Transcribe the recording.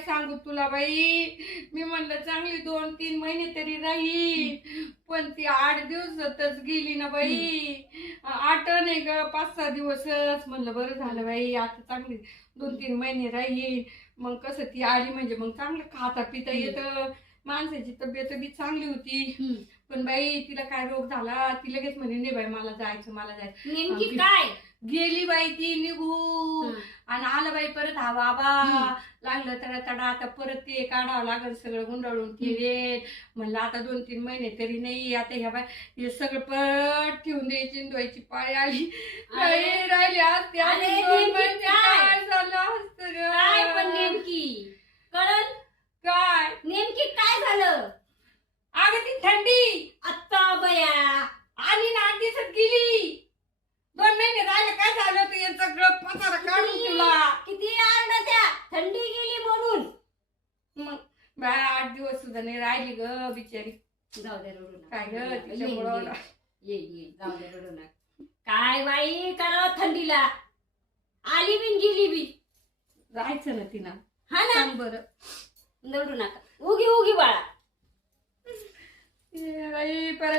काय सांगू तुला बाई, मी म्हणलं चांगली 2-3 महिने तरी राहील, पण ती 8 दिवसातच गेली ना बाई. 8 नाही ग, 5-6 दिवसच. म्हणलं बरं झालं बाई, आता चांगली 2-3 महिने राहील. मग कसं ती आली म्हणजे मग चांगलं खाता पिता येतं, माणसाची तब्येत बी चांगली होती. पण बाई तिला काय रोग झाला, ती लगेच म्हणे नाही बाई मला जायचं मला जायचं. नेमकी काय गेली बाई ती निघून. आणि आलं बाई परत हा बाबा लागलं तडा आता परत ते काढावं लागल सगळं गुंडाळून ठेवे. म्हणलं आता 2-3 महिने तरी नाही. आता ह्या बाई हे सगळं परत ठेवून द्यायची धुवायची पाळी आली. बाई राहिली असते काय झालं असतं ग. काय पण नेमकी कळल काय नेमकी काय झालं. अगं ती थंडी आत्ता बया आली ना 8 दिवसात गेली. 2 महिने राहिले काय झालं होतं याचं सगळं पसारा काढून तुला. किती आरडा त्या थंडी गेली म्हणून. मग बाय 8 दिवस सुद्धा नाही राहिली ग बिचारी. जाऊ दे रडू नका. काय ग तिच्यामुळं ये जाऊ दे रडू नका. काय बाई करावं थंडीला आली बिन गेली बी. जायचं ना तिनं. हा ना सांग बरं रडू नका. उगी बाळा बाई परत